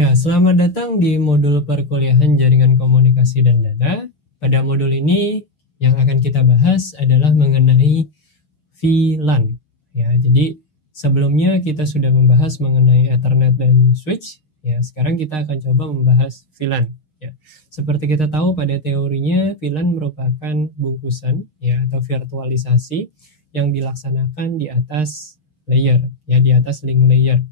Ya, selamat datang di modul perkuliahan Jaringan Komunikasi dan Data. Pada modul ini yang akan kita bahas adalah mengenai VLAN. Ya, jadi sebelumnya kita sudah membahas mengenai Ethernet dan switch. Ya, sekarang kita akan coba membahas VLAN. Ya, seperti kita tahu pada teorinya VLAN merupakan bungkusan ya atau virtualisasi yang dilaksanakan di atas layer, ya di atas link layer.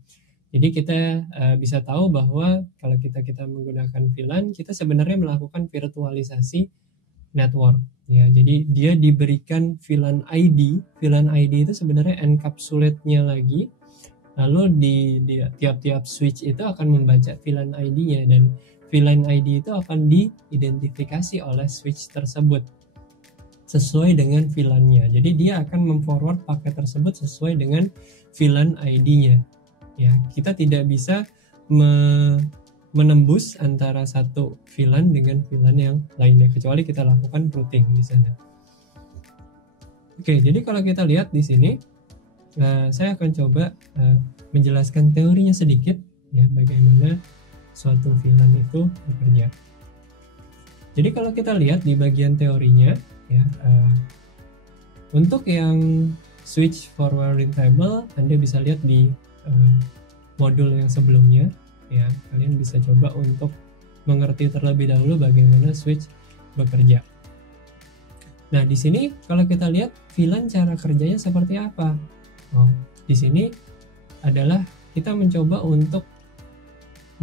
Jadi kita bisa tahu bahwa kalau kita menggunakan VLAN, kita sebenarnya melakukan virtualisasi network. Ya, jadi dia diberikan VLAN ID. VLAN ID itu sebenarnya encapsulate-nya lagi. Lalu di tiap-tiap switch itu akan membaca VLAN ID-nya dan VLAN ID itu akan diidentifikasi oleh switch tersebut sesuai dengan VLAN-nya. Jadi dia akan memforward paket tersebut sesuai dengan VLAN ID-nya. Ya, kita tidak bisa menembus antara satu VLAN dengan VLAN yang lainnya kecuali kita lakukan routing di sana. Oke, jadi kalau kita lihat di sini, saya akan coba menjelaskan teorinya sedikit, ya bagaimana suatu VLAN itu bekerja. Jadi kalau kita lihat di bagian teorinya, ya untuk yang switch forwarding table, Anda bisa lihat di modul yang sebelumnya, ya kalian bisa coba untuk mengerti terlebih dahulu bagaimana switch bekerja. Nah di sini kalau kita lihat VLAN cara kerjanya seperti apa? Oh, di sini adalah kita mencoba untuk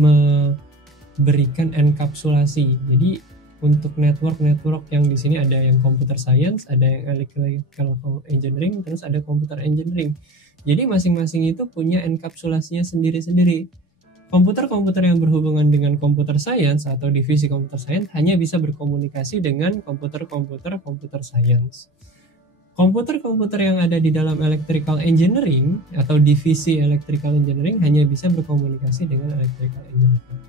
memberikan enkapsulasi. Jadi untuk network yang di sini ada yang computer science, ada yang electrical engineering, terus ada computer engineering. Jadi masing-masing itu punya enkapsulasinya sendiri-sendiri. Komputer-komputer yang berhubungan dengan computer science atau divisi computer science hanya bisa berkomunikasi dengan komputer science. Komputer-komputer yang ada di dalam electrical engineering atau divisi electrical engineering hanya bisa berkomunikasi dengan electrical engineering.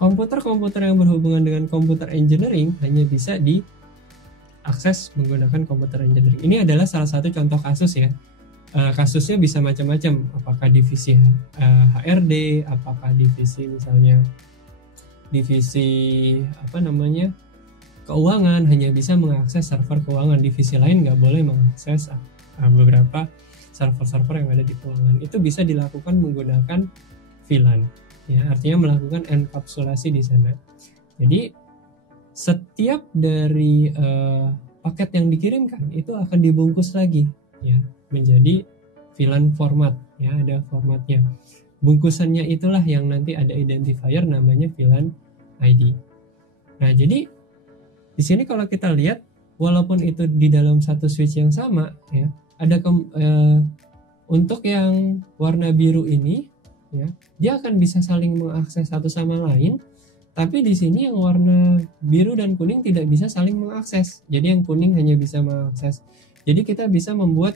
Komputer-komputer yang berhubungan dengan computer engineering hanya bisa diakses menggunakan computer engineering. Ini adalah salah satu contoh kasus ya. Kasusnya bisa macam-macam, apakah divisi HRD, apakah divisi misalnya divisi keuangan hanya bisa mengakses server keuangan, divisi lain nggak boleh mengakses beberapa server-server yang ada di keuangan. Itu bisa dilakukan menggunakan VLAN, ya artinya melakukan enkapsulasi di sana. Jadi setiap dari paket yang dikirimkan itu akan dibungkus lagi, ya menjadi VLAN format, ya ada formatnya. Bungkusannya itulah yang nanti ada identifier namanya VLAN ID. Nah, jadi di sini kalau kita lihat walaupun itu di dalam satu switch yang sama, ya ada untuk yang warna biru ini, ya dia akan bisa saling mengakses satu sama lain. Tapi di sini yang warna biru dan kuning tidak bisa saling mengakses. Jadi yang kuning hanya bisa mengakses. Jadi kita bisa membuat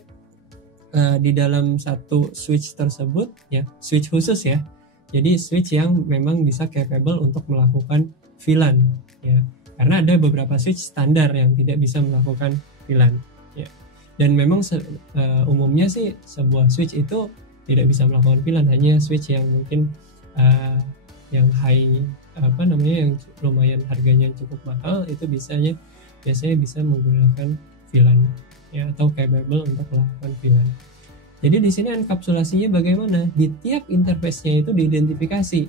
di dalam satu switch tersebut, ya switch khusus ya. Jadi switch yang memang bisa capable untuk melakukan VLAN, ya. Karena ada beberapa switch standar yang tidak bisa melakukan VLAN, ya. Dan memang umumnya sih sebuah switch itu tidak bisa melakukan VLAN, hanya switch yang mungkin yang high yang lumayan harganya cukup mahal itu biasanya bisa menggunakan VLAN, ya atau capable untuk melakukan VLAN. Jadi di sini enkapsulasinya bagaimana? Di tiap interface-nya itu diidentifikasi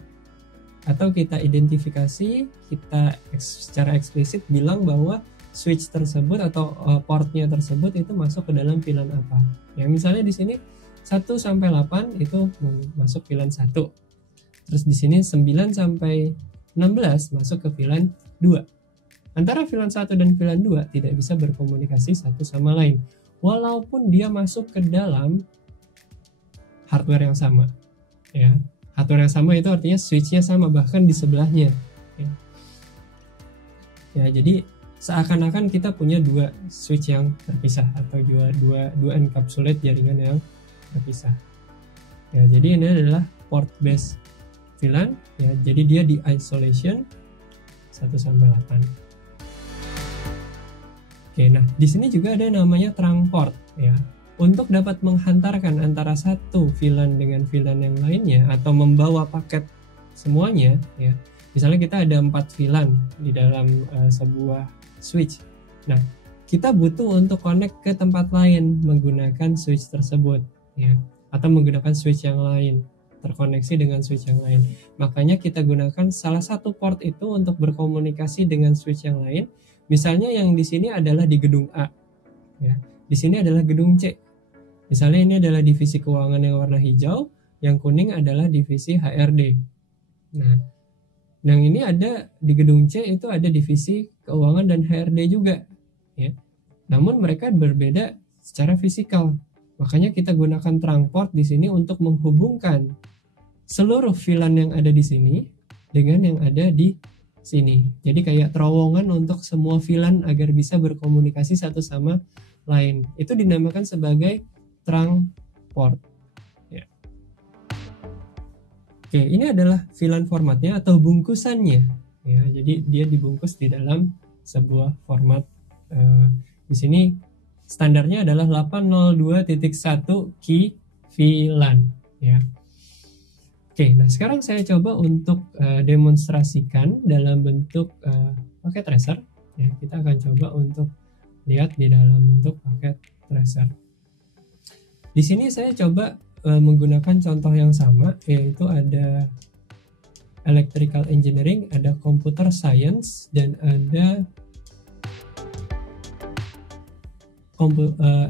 atau kita identifikasi, kita secara eksplisit bilang bahwa switch tersebut atau portnya tersebut itu masuk ke dalam VLAN apa. Yang misalnya di sini 1 sampai 8 itu masuk VLAN 1. Terus di sini 9 sampai 16 masuk ke VLAN 2. Antara VLAN 1 dan VLAN 2 tidak bisa berkomunikasi satu sama lain. Walaupun dia masuk ke dalam hardware yang sama. Ya. Hardware yang sama itu artinya switch-nya sama, bahkan di sebelahnya. Ya, jadi seakan-akan kita punya dua switch yang terpisah atau dua encapsulate jaringan yang terpisah. Ya, jadi ini adalah port based VLAN, ya. Jadi dia di isolation 1 sampai 8. Oke, nah di sini juga ada namanya trunk port, ya. Untuk dapat menghantarkan antara satu VLAN dengan VLAN yang lainnya atau membawa paket semuanya ya. Misalnya kita ada 4 VLAN di dalam sebuah switch. Nah, kita butuh untuk connect ke tempat lain menggunakan switch tersebut ya, atau menggunakan switch yang lain, terkoneksi dengan switch yang lain. Makanya kita gunakan salah satu port itu untuk berkomunikasi dengan switch yang lain. Misalnya yang di sini adalah di gedung A ya. Di sini adalah gedung C. Misalnya ini adalah divisi keuangan yang warna hijau, yang kuning adalah divisi HRD. Nah, yang ini ada di gedung C itu ada divisi keuangan dan HRD juga ya. Namun mereka berbeda secara fisikal. Makanya kita gunakan trunk port di sini untuk menghubungkan seluruh VLAN yang ada di sini dengan yang ada di sini. Jadi kayak terowongan untuk semua VLAN agar bisa berkomunikasi satu sama lain. Itu dinamakan sebagai trunk port. Ya. Oke, ini adalah VLAN formatnya atau bungkusannya. Ya, jadi dia dibungkus di dalam sebuah format. Di sini standarnya adalah 802.1 key VLAN. Ya. Oke, nah sekarang saya coba untuk demonstrasikan dalam bentuk paket tracer. Ya, kita akan coba untuk lihat di dalam bentuk paket tracer. Di sini saya coba menggunakan contoh yang sama, yaitu ada electrical engineering, ada computer science, dan ada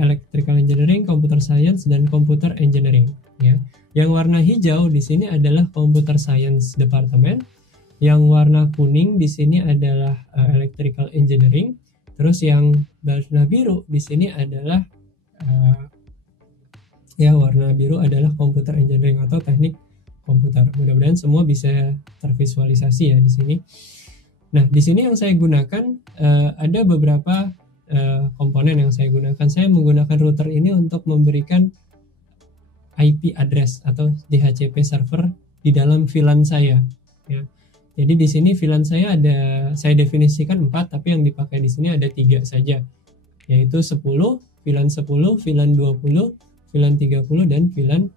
electrical engineering, computer science, dan computer engineering. Ya. Yang warna hijau di sini adalah computer science department. Yang warna kuning di sini adalah electrical engineering. Terus yang warna biru di sini adalah warna biru adalah computer engineering atau teknik komputer. Mudah-mudahan semua bisa tervisualisasi ya di sini. Nah, di sini yang saya gunakan ada beberapa komponen yang saya gunakan. Saya menggunakan router ini untuk memberikan IP address atau DHCP server di dalam VLAN saya. Ya. Jadi di sini VLAN saya definisikan 4, tapi yang dipakai di sini ada 3 saja, yaitu 10, VLAN 10, VLAN 20, VLAN 30, dan VLAN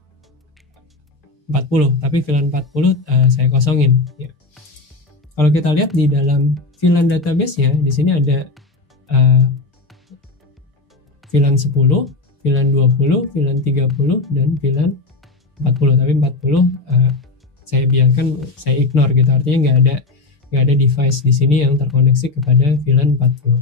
40. Tapi VLAN 40 saya kosongin. Ya. Kalau kita lihat di dalam VLAN database-nya, di sini ada VLAN 10, VLAN 20, VLAN 30, dan VLAN 40. Tapi 40 saya biarkan, saya ignore gitu. Artinya nggak ada device di sini yang terkoneksi kepada VLAN 40.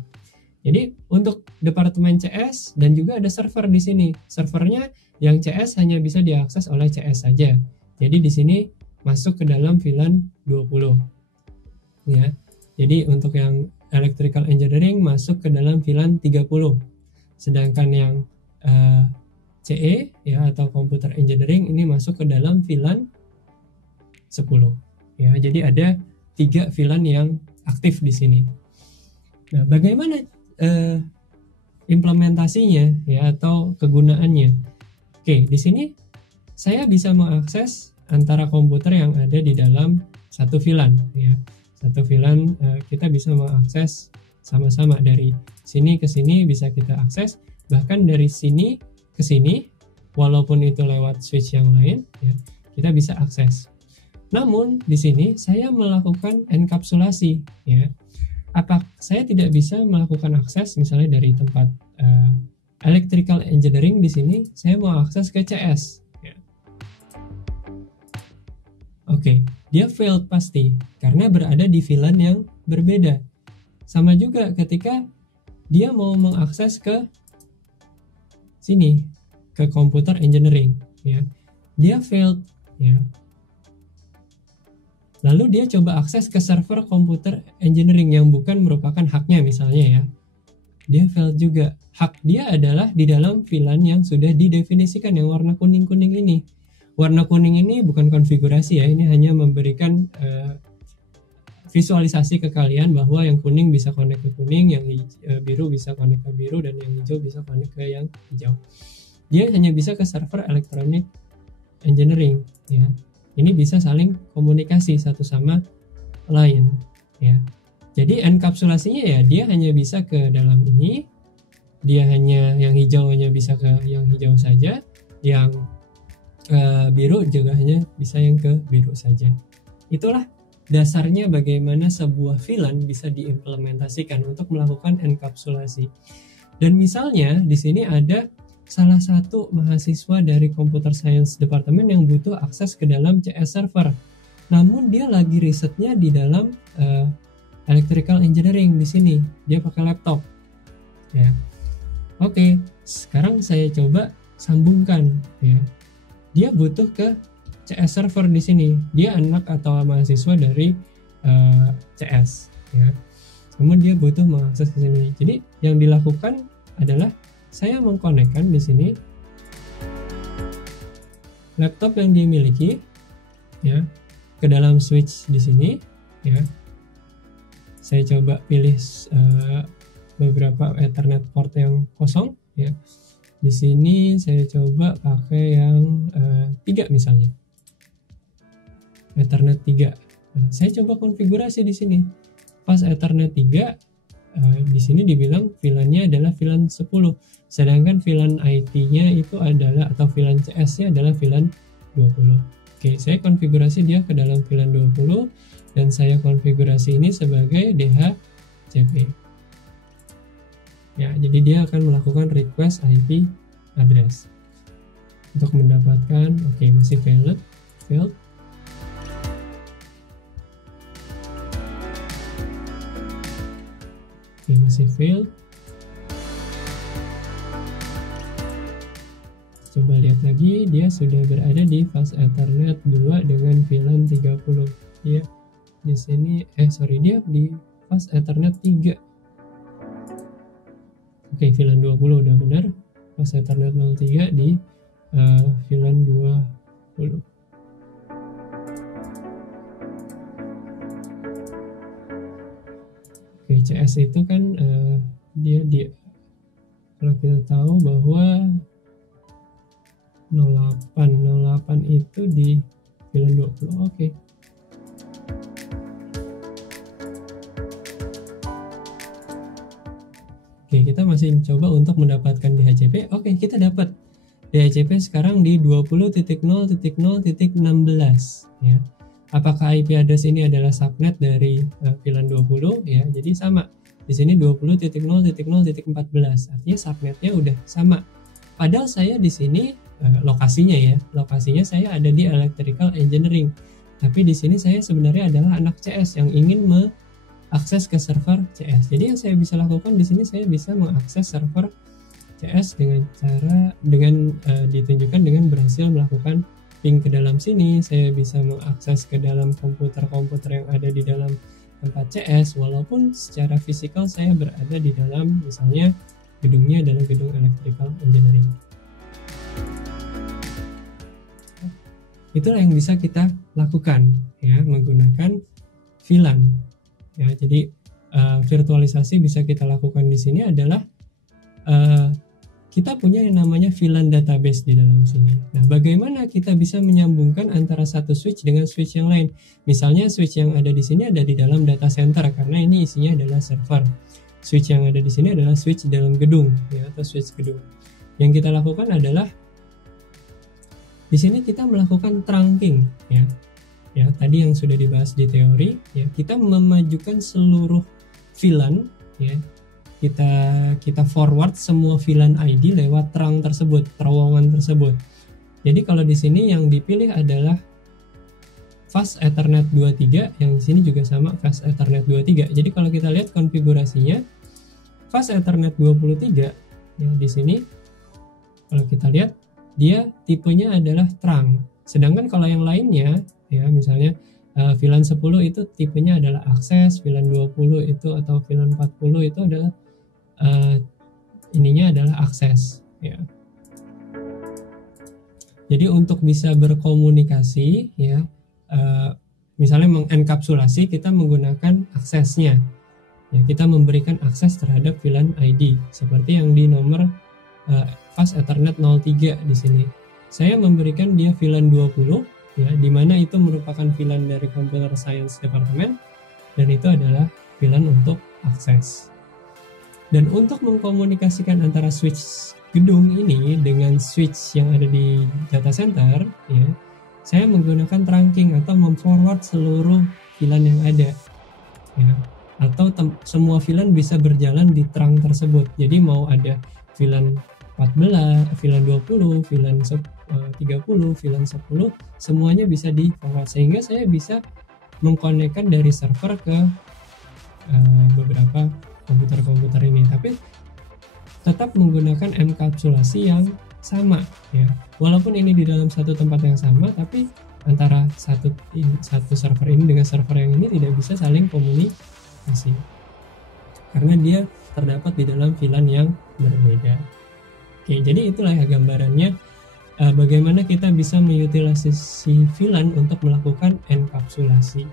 Jadi untuk departemen CS dan juga ada server di sini. Servernya yang CS hanya bisa diakses oleh CS saja. Jadi di sini masuk ke dalam VLAN 20. Ya. Jadi untuk yang electrical engineering masuk ke dalam VLAN 30. Sedangkan yang CE ya atau computer engineering ini masuk ke dalam VLAN 10. Ya, jadi ada 3 VLAN yang aktif di sini. Nah, bagaimana implementasinya ya atau kegunaannya? Oke, di sini saya bisa mengakses antara komputer yang ada di dalam satu VLAN ya. Satu VLAN kita bisa mengakses sama-sama dari sini ke sini bisa kita akses, bahkan dari sini ke sini walaupun itu lewat switch yang lain ya, kita bisa akses. Namun di sini saya melakukan enkapsulasi ya. Apa saya tidak bisa melakukan akses misalnya dari tempat electrical engineering di sini saya mau akses ke CS ya. Oke, dia failed pasti karena berada di VLAN yang berbeda. Sama juga ketika dia mau mengakses ke sini, ke computer engineering ya. Dia failed ya. Lalu dia coba akses ke server computer engineering yang bukan merupakan haknya misalnya ya. Dia failed juga. Hak dia adalah di dalam VLAN yang sudah didefinisikan yang warna kuning-kuning ini. Warna kuning ini bukan konfigurasi ya, ini hanya memberikan visualisasi ke kalian bahwa yang kuning bisa connect ke kuning, yang biru bisa connect ke biru, dan yang hijau bisa connect ke yang hijau. Dia hanya bisa ke server electronic engineering ya. Ini bisa saling komunikasi satu sama lain ya. Jadi enkapsulasinya ya dia hanya bisa ke dalam ini, dia hanya yang hijau hanya bisa ke yang hijau saja, yang biru juga hanya bisa yang ke biru saja Itulah dasarnya bagaimana sebuah VLAN bisa diimplementasikan untuk melakukan enkapsulasi. Dan misalnya di sini ada salah satu mahasiswa dari Computer Science Department yang butuh akses ke dalam CS server. Namun dia lagi risetnya di dalam Electrical Engineering di sini. Dia pakai laptop. Ya. Oke, sekarang saya coba sambungkan ya. Dia butuh ke CS server di sini. Dia anak atau mahasiswa dari CS ya. Namun dia butuh mengakses ke sini. Jadi yang dilakukan adalah saya mengkonekkan di sini laptop yang dimiliki ya ke dalam switch di sini ya. Saya coba pilih beberapa Ethernet port yang kosong ya. Di sini saya coba pakai yang 3 misalnya. Ethernet 3. Nah, saya coba konfigurasi di sini. Pas Ethernet 3 di sini dibilang VLAN-nya adalah VLAN 10. Sedangkan VLAN IT-nya itu adalah atau VLAN CS-nya adalah VLAN 20. Oke, saya konfigurasi dia ke dalam VLAN 20 dan saya konfigurasi ini sebagai DHCP. Ya, jadi dia akan melakukan request IP address untuk mendapatkan, oke, masih failed. Oke, masih failed. Coba lihat lagi, dia sudah berada di fast Ethernet 2 dengan VLAN 30. Ya, di sini dia di fast Ethernet 3. Oke, VLAN 20 udah benar. Pas Ethernet 03 di VLAN 20. Oke, CS itu kan dia kalau kita tahu bahwa 08 itu di VLAN 20. Oke. Oke, kita masih coba untuk mendapatkan DHCP. Oke, kita dapat DHCP sekarang di 20.0.0.16 ya. Apakah IP address ini adalah subnet dari VLAN 20 ya? Jadi sama. Di sini 20.0.0.14. Artinya subnetnya udah sama. Padahal saya di sini lokasinya ya. Lokasinya saya ada di Electrical Engineering. Tapi di sini saya sebenarnya adalah anak CS yang ingin akses ke server CS. Jadi yang saya bisa lakukan di sini, saya bisa mengakses server CS dengan ditunjukkan dengan berhasil melakukan ping ke dalam sini. Saya bisa mengakses ke dalam komputer-komputer yang ada di dalam tempat CS, walaupun secara fisikal saya berada di dalam, misalnya gedungnya adalah gedung Electrical Engineering. Itulah yang bisa kita lakukan ya, menggunakan VLAN. Ya, jadi virtualisasi bisa kita lakukan di sini adalah kita punya yang namanya VLAN database di dalam sini. Nah, bagaimana kita bisa menyambungkan antara satu switch dengan switch yang lain? Misalnya switch yang ada di sini ada di dalam data center karena ini isinya adalah server. Switch yang ada di sini adalah switch dalam gedung ya, atau switch gedung. Yang kita lakukan adalah di sini kita melakukan trunking ya. Ya, tadi yang sudah dibahas di teori ya, kita memajukan seluruh VLAN ya. Kita forward semua VLAN ID lewat trunk tersebut, terowongan tersebut. Jadi kalau di sini yang dipilih adalah fast Ethernet 23, yang di sini juga sama fast Ethernet 23. Jadi kalau kita lihat konfigurasinya fast Ethernet 23 ya, di sini kalau kita lihat dia tipenya adalah trunk. Sedangkan kalau yang lainnya ya, misalnya VLAN 10 itu tipenya adalah akses, VLAN 20 itu atau VLAN 40 itu adalah ininya adalah akses ya. Jadi untuk bisa berkomunikasi ya, misalnya mengenkapsulasi, kita menggunakan aksesnya ya, kita memberikan akses terhadap VLAN ID seperti yang di nomor fast Ethernet 03 di sini. Saya memberikan dia VLAN 20 ya, di mana itu merupakan VLAN dari Computer Science Department dan itu adalah VLAN untuk akses. Dan untuk mengkomunikasikan antara switch gedung ini dengan switch yang ada di data center ya, saya menggunakan trunking atau memforward seluruh VLAN yang ada, ya. Atau semua VLAN bisa berjalan di trunk tersebut. Jadi mau ada VLAN 14, VLAN 20, VLAN 30, VLAN 10, semuanya bisa di forward, sehingga saya bisa mengkonekkan dari server ke beberapa komputer-komputer ini, tapi tetap menggunakan enkapsulasi yang sama, ya. Walaupun ini di dalam satu tempat yang sama, tapi antara satu server ini dengan server yang ini tidak bisa saling komunikasi karena dia terdapat di dalam VLAN yang berbeda. Oke, jadi itulah ya gambarannya bagaimana kita bisa mengutilisasi VLAN untuk melakukan enkapsulasi.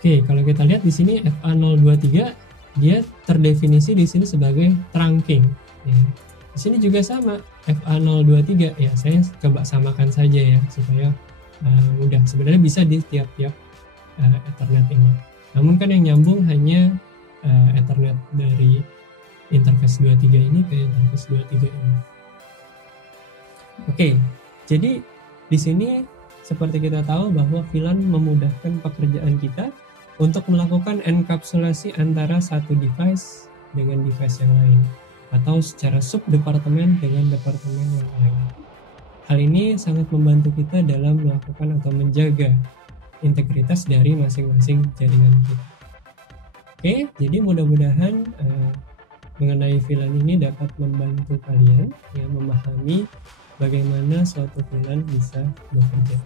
Oke, kalau kita lihat di sini FA023 dia terdefinisi di sini sebagai trunking, ya. Di sini juga sama FA023, ya saya coba samakan saja ya supaya mudah. Sebenarnya bisa di tiap-tiap Ethernet ini. Namun kan yang nyambung hanya Ethernet dari interface 23 ini ke interface 23 ini. Oke, jadi di sini seperti kita tahu bahwa VLAN memudahkan pekerjaan kita untuk melakukan enkapsulasi antara satu device dengan device yang lain, atau secara subdepartemen dengan departemen yang lain. Hal ini sangat membantu kita dalam melakukan atau menjaga integritas dari masing-masing jaringan kita. Oke, jadi mudah-mudahan mengenai VLAN ini dapat membantu kalian ya memahami bagaimana suatu VLAN bisa bekerja.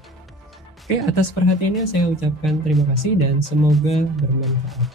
Oke, atas perhatiannya saya ucapkan terima kasih dan semoga bermanfaat.